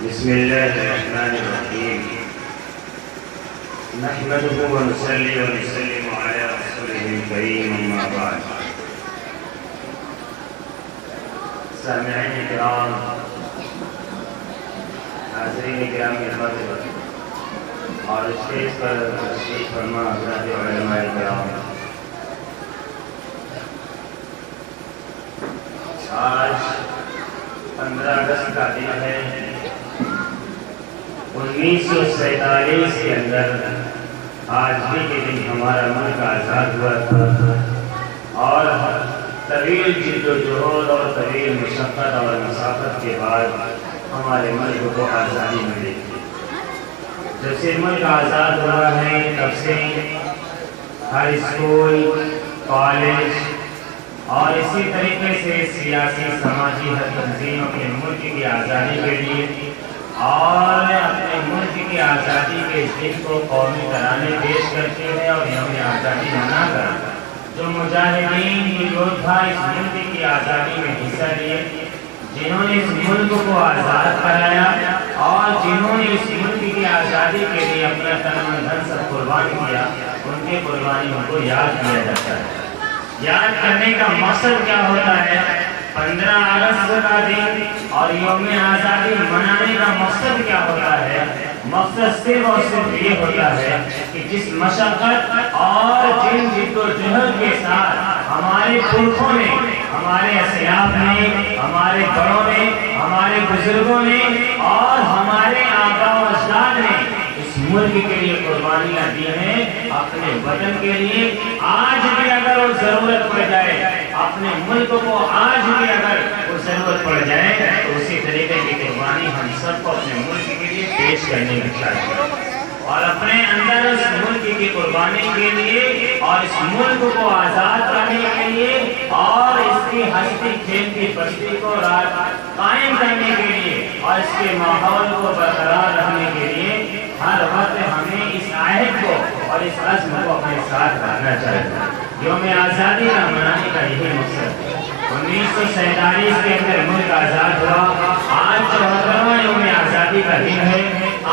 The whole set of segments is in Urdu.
بسم الله الرحمن الرحيم نحمده ونصلي ونسلم على رسوله الكريم أما بعد سامعین کرام حاضرین گرامی خاطر اور اسٹیج پر تشریف فرما حضرات علماء کرام، آج 15 اگست کا دن ہے۔ 1947 کے اندر آج ہی کے دن ہمارا ملک آزاد ہوا تھا اور طویل جد و جہد اور طویل مشقت اور مسافت کے بعد ہمارے ملک کو آزادی ملی تھی۔ جب سے ملک آزاد ہوا ہے تب سے ہر اسکول، کالج اور اسی طریقے سے سیاسی سماجی ہر تنظیم اپنے ملک کی آزادی کے لیے اور اپنے ملک کی آزادی کے دن کو قومی ترانے پیش کرتے ہیں اور یوم آزادی منا کر جو مجاہدین یودھا اس ملک کی آزادی میں حصہ لیے، جنہوں نے اس ملک کو آزاد کرایا اور جنہوں نے اس ملک کی آزادی کے لیے اپنا تن من دھن سب قربان کیا، ان کے قربانیوں کو یاد کیا جاتا ہے۔ یاد کرنے کا مقصد کیا ہوتا ہے؟ 15 اگست کا دن اور یوم آزادی منانے کا مقصد کیا ہوتا ہے؟ مقصد صرف اور صرف یہ ہوتا ہے کہ جس مشقت اور جن جد و جہد کے ساتھ ہمارے پرکھوں نے، ہمارے اسلاف نے، ہمارے بڑوں نے، ہمارے بزرگوں نے اور ہمارے آباء و اجداد نے اس ملک کے لیے قربانیاں دی ہیں، اپنے وطن کے لیے، آج بھی اگر وہ ضرورت پڑ جائے، اپنے ملک کو آج بھی اگر وہ ضرورت پڑ جائے تو اسی طریقے کی قربانی ہم سب کو اپنے ملک کے لیے پیش کرنے کی چاہیے اور اپنے اندر اس ملک کی قربانی کے لیے اور اس ملک کو آزاد کرنے کے لیے اور اس کی ہستی کھیلتی بستی کو قائم کرنے کے لیے اور اس کے ماحول کو برقرار رکھنے کے لیے ہر وقت ہمیں اس عہد کو اور اس عزم کو اپنے ساتھ رکھنا چاہیے۔ یوم آزادی کا منانے کا یہی مقصد ہے۔ 1947 کے اندر ملک آزاد ہوا، آج 74واں یوم آزادی کا دن ہے۔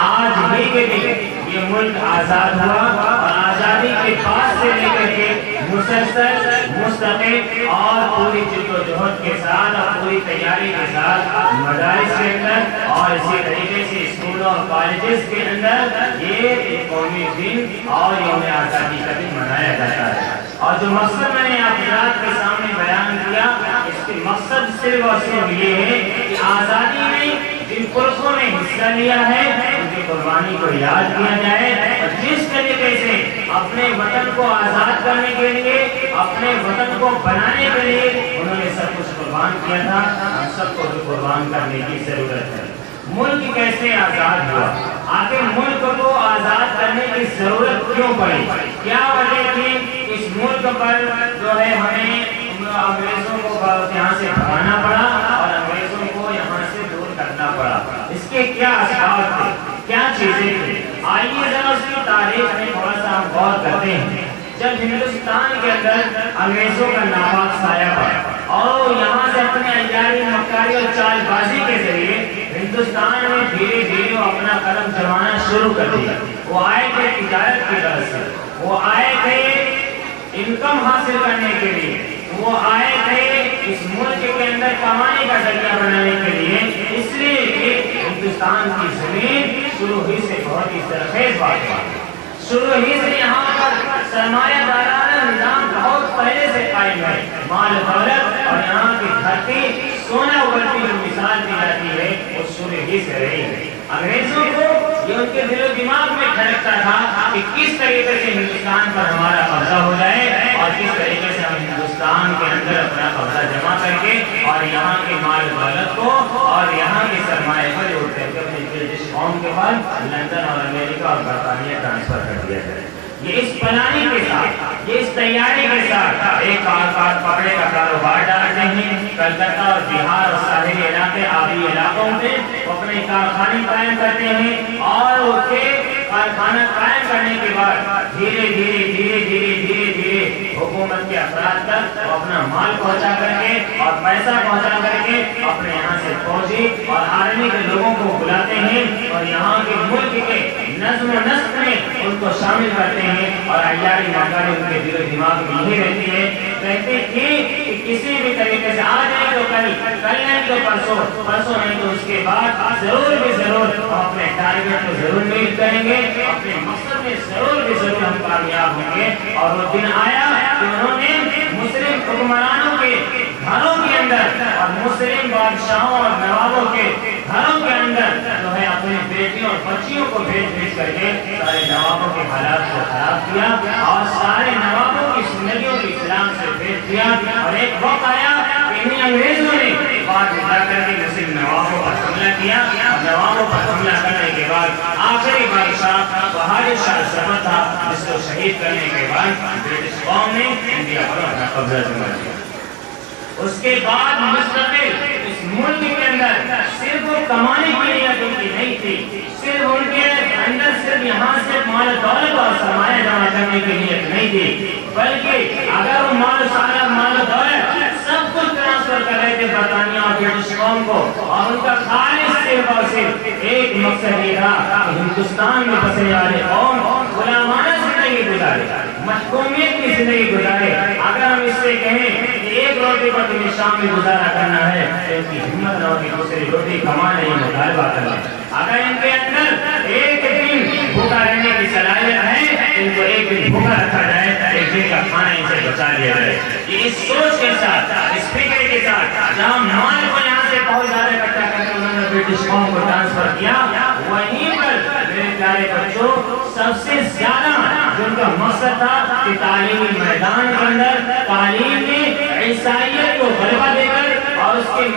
آج ہی کے دن یہ ملک آزاد ہوا اور آزادی کے بعد سے لے کر کے مسلسل مستقل اور پوری جد و جہد کے ساتھ اور پوری تیاری کے ساتھ مدارس کے اندر اور اسی طریقے سے اسکولوں اور کالجز کے اندر یہ قومی دن اور یوم آزادی کا دن منایا جاتا ہے۔ اور جو مقصد میں نے آپ حضرات کے سامنے بیان کیا، اس کے مقصد صرف اور صرف یہ ہے کہ آزادی میں جن پرکھوں نے حصہ لیا ہے ان کی قربانی کو یاد کیا جائے اور جس طریقے سے اپنے وطن کو آزاد کرنے کے لیے، اپنے وطن کو بنانے کے لیے انہوں نے سب کچھ قربان کیا تھا، ہم سب کو بھی قربان کرنے کی ضرورت ہے۔ ملک کیسے آزاد ہوا؟ آخر ملک کو آزاد کرنے کی ضرورت کیوں پڑی؟ کیا وجہ تھی اس ملک پر جو ہے ہمیں انگریزوں کو یہاں سے بھگانا پڑا اور انگریزوں کو یہاں سے دور کرنا پڑا؟ اس کے کیا اسباب تھے، کیا چیزیں تھیں؟ آئیے ذرا اس کی تاریخ میں تھوڑا سا ہم غور کرتے ہیں۔ جب ہندوستان کے اندر انگریزوں کا ناپاک سایہ پڑا اور یہاں سے اپنے عیاری مکاری اور چال بازی کے ذریعے ہندوستان میں دھیرے دھیرے وہ اپنا قدم جمانا شروع کر دیا۔ وہ آئے تھے تجارت کی طرف سے، وہ آئے تھے انکم حاصل کرنے کے لیے، وہ آئے تھے اس ملک کے اندر کمانے کا ذریعہ بنانے کے لیے، اس لیے کہ ہندوستان کی زمین شروع ہی سے بہت ہی زرخیز بات ہے۔ شروع ہی سے یہاں پر سرمایہ دارانہ نظام بہت پہلے سے قائم ہے، مال دولت اور یہاں کی دھرتی سونا اگلتی جو مثال دی جاتی ہے وہ شروع ہی سے رہی ہے۔ انگریزوں کو یہ ان کے دل و دماغ میں کھٹکتا تھا کہ کس طریقے سے ہندوستان پر ہمارا قبضہ ہو جائے اور کس طریقے سے ہم ہندوستان کے اندر اپنا قبضہ جمع کر کے اور یہاں کے مال دولت کو اور یہاں کے سرمایہ کو جو اپنے جس قوم کے بعد لندن اور امریکہ اور برطانیہ ٹرانسفر کر دیا جائے۔ یہ اس پلاننگ کے ساتھ، یہ اس تیاری کے ساتھ ایک کپڑے کا کاروبار ڈالتے ہیں۔ کلکتہ اور بہار اور ساحلی علاقے، آبی علاقوں میں اپنے کارخانے قائم کرتے ہیں اور اس کے کارخانہ قائم کرنے کے بعد دھیرے دھیرے دھیرے دھیرے دھیرے دھیرے حکومت کے افراد تک وہ اپنا مال پہنچا کر کے اور پیسہ پہنچا کر کے اپنے یہاں سے فوجی اور آرمی کے لوگوں کو بلاتے ہیں اور یہاں کے ملک کے نظم و نسق میں ان کو شامل کرتے ہیں اور عیاری مکاری ان کے دل و دماغ میں یہی رہتی ہے. کہتے تھے کہ کسی بھی طریقے سے آج نہیں تو کل نہیں تو پرسوں نہیں تو اس کے بعد ضرور بھی ضرور ہم اپنے ٹارگیٹ کو ضرور میٹ کریں گے, اپنے مقصد میں ضرور بھی ضرور ہم کامیاب ہوں گے. اور وہ دن آیا کہ انہوں نے مسلم حکمرانوں کے گھروں کے اندر اور مسلم بادشاہوں اور نوابوں کے گھروں کے اندر جو ہے اپنی بیٹیوں اور بچیوں کو بھیج کر کے سارے نوابوں کے حالات کو خراب کیا اور سارے نوابوں کی زندگیوں کو اسلام سے بھیج دیا. اور ایک وقت آیا کہ انہیں انگریزوں نے بعد میں جا کر کے مسلم نوابوں پر حملہ کیا اور نوابوں پر حملہ کرنے کے بعد آخری بادشاہ بہادر شاہ ظفر تھا جس کو شہید کرنے کے بعد برٹش قوم نے انڈیا پر اپنا قبضہ جما لیا. اس کے بعد مستقل اس ملک کے اندر صرف وہ کمانے کی نیت ان کی نہیں تھی, صرف ان کے اندر صرف یہاں سے مال دولت اور سرمایہ جمع کرنے کی نیت نہیں تھی, بلکہ اگر وہ مال دولت سب کچھ ٹرانسفر کر رہے تھے برطانیہ اور برٹش قوم کو اور ان کا خالص صرف اور صرف ایک مقصد یہ تھا کہ ہندوستان میں بسنے والے قوم غلامانہ زندگی گزارے, محکومیت کی زندگی گزارے. اگر ہم اس سے کہیں کہ ایک روٹی پر تمہیں شام میں گزارا کرنا ہے تو ان کی ہمت نہ ہوگی دوسری روٹی کمانے میں مطالبہ کرنا. اگر ان کے اندر ایک دن بھوکا رہنے کی صلاحیت ہے ان کو ایک دن بھوکا رکھا جائے, ایک دن کا کھانا ان سے بچا لیا جائے. یہ اس سوچ کے ساتھ, اس فکر کے ساتھ جہاں مال کو یہاں سے بہت زیادہ اکٹھا کر کے انہوں نے برٹش قوم کو ٹرانسفر کیا, وہیں پر میرے پیارے بچوں سب سے زیادہ جن کا مقصد تھا کہ تعلیمی میدان کے اندر تعلیم میں عیسائیت کو غلبہ دے کر اور اس کے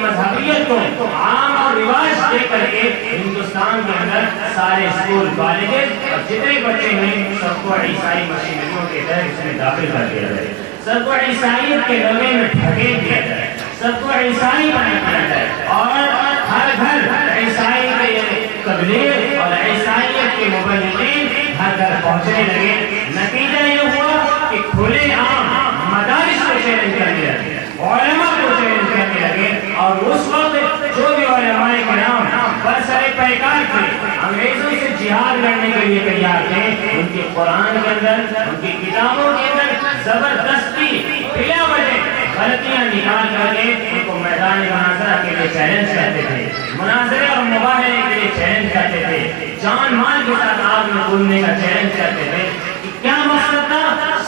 مذہبیت کو عام اور رواج دے کر کے ہندوستان کے اندر سارے اسکول کالجز اور جتنے بچے ہیں سب کو عیسائی مشینریوں کے تحت اس میں داخل کر دیا جائے, سب کو عیسائیت کے گلے میں دھکیل دیا جائے, سب کو عیسائی بنا دیا جائے اور ہر گھر عیسائی کے تبلیغ اور عیسائیت کے مبلغین ہر گھر پہنچنے لگے. نتیجہ یہ ہوا کہ کھلے عام مدارس کو چیلنج کرنے لگے, علماء کو چیلنج کرنے لگے. اور اس وقت جو بھی علماء کرام برسر پیکار تھے, انگریزوں سے جہاد لڑنے کے لیے تیار تھے, ان کے قرآن کے اندر ان کی کتابوں کے اندر زبردستی بلا وجہ غلطیاں نکال کر کے ان کو میدان مناظرہ کے لیے چیلنج کرتے تھے, مناظرے اور مباحثے کے لیے چیلنج کرتے تھے, جان مال کے ساتھ آگ میں کودنے کا چیلنج کرتے تھے. کیا مقصد تھا؟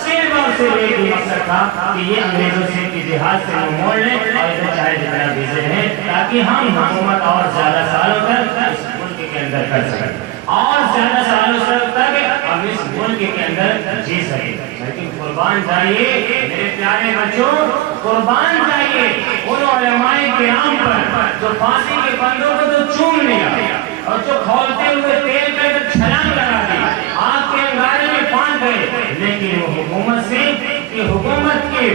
صرف اور صرف ایک ہی مقصد تھا کہ یہ انگریزوں سے کی جہاد سے منہ موڑ لیں اور ادھر چاہے جتنا ویزے ہیں تاکہ ہم حکومت اور زیادہ سالوں تک اس ملک کے اندر کر سکیں اور زیادہ سالوں تک ہم اس ملک کے اندر جی سکیں. لیکن قربان جائیے میرے پیارے بچوں, قربان جائیے ان علماء کرام پر جو پھانسی کے بندوں کو تو چوم لیا اور جو کھولتے ہوئے تیل کے اندر چھلانگ لگا دی, آگ کے انگارے میں پھانس گئے, لیکن وہ حکومت سے کہ حکومت کی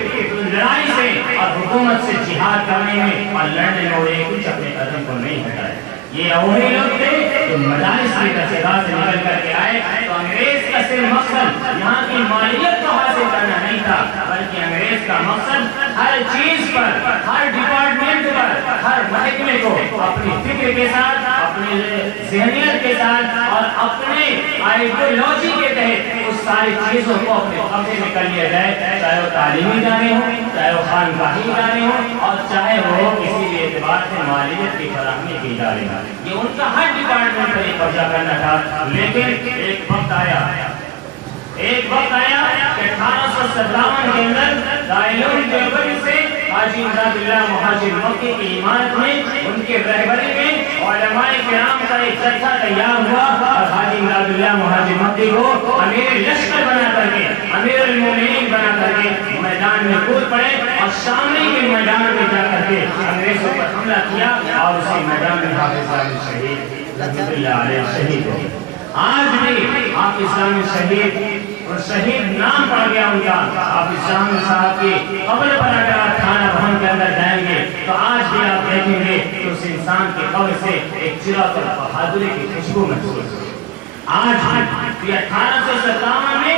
لڑائی سے اور حکومت سے جہاد کرنے میں اور لڑنے میں وہ ایک کچھ اپنے قدم کو نہیں ہٹائے. یہ وہی لوگ تھے جو مدارس کی تشہیرات سے نکل کر کے آئے تو انگریز کا صرف مقصد یہاں کی مالیت کو حاصل کرنا نہیں تھا, بلکہ انگریز کا مقصد ہر چیز پر, ہر ڈپارٹمنٹ پر, ہر محکمے کو اپنی فکر کے ساتھ, اپنی ذہنیت کے ساتھ اور اپنے آئیڈیالوجی کے تحت اس ساری چیزوں کو اپنے قبضے میں کر لیا جائے, چاہے وہ تعلیمی ادارے ہوں, چاہے وہ خانقاہی ادارے ہوں اور چاہے وہ کسی بھی اعتبار سے مالیت کی فراہمی کے ادارے ہوں. یہ ان کا ہر ڈپارٹمنٹ پر ایک قبضہ کرنا تھا. لیکن ایک وقت آیا کہ 1857 کے اندر دارالعلوم دیوبند سے حاجی امداد اللہ مہاجر مکی کی عمارت میں ان کے رہبری میں علماء کرام کا ایک جتھا تیار ہوا اور حاجی امداد اللہ مہاجر مکی کو امیر لشکر بنا کر کے, امیر المومنین بنا کر کے میدان میں کود پڑے اور شاملی کے میدان میں جا کر کے انگریزوں پر حملہ کیا اور اسی میدان میں حافظ صاحب شہید رحمۃ اللہ علیہ شہید ہو گئے. آج بھی آپ اسلامی شہید اور شہید نام پڑ گیا ان کا. آپ اسلام صاحب کی قبر پر اگر آپ تھانہ بھون کے اندر جائیں گے تو آج بھی آپ دیکھیں گے کہ اس انسان کی قبر سے ایک چراغ اور بہادری کی خوشبو محسوس ہوگی. آج 1857 میں